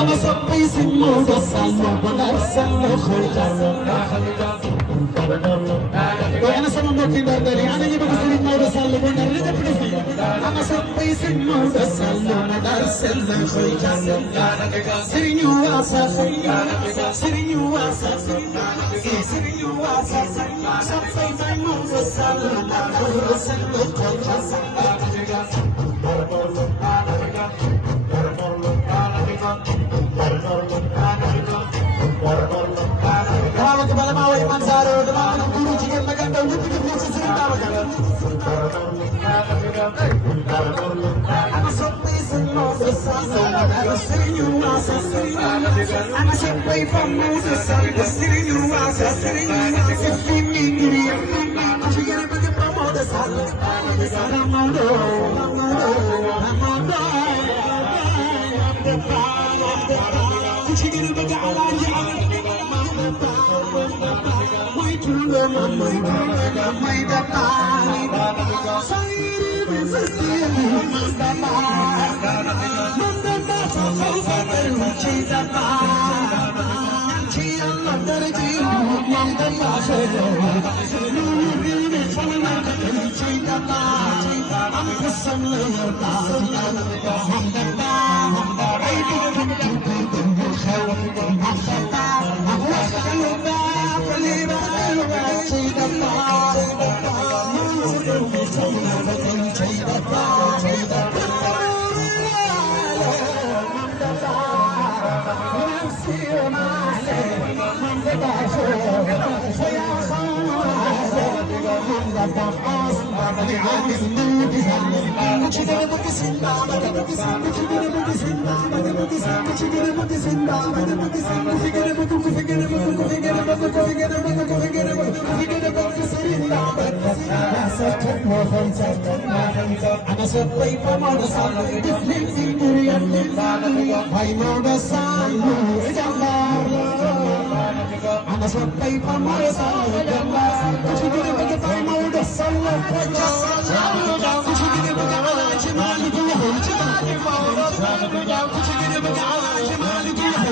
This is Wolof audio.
أنا صبي سمو بسالو بنرسل خلجر وأنا سمو مكين داري أنا يبغى سليم ما بسالو بنرد بنفسي أنا صبي سمو بسالو بنرسل خلجر سريني واسا سريني واسا سريني واسا صبي سمو بسالو بنرسل خلجر Kalau kembali mau iman saru, kalau guru jika makan tahu itu kita cerita makan. Anak sopi semua besar, anak serius asa serius, anak sopi pamu besar, serius asa serius, sifini giri, jika kita pamu besar, amado, jika kita jalan jalan. أنا سبي فما نسال دفن في دنيا هاي ما نسال جمال أنا سبي فما نسال جمال كشيء بقى فاي ما نسال كشيء بقى على جمال كله جمال كشيء بقى على جمال كله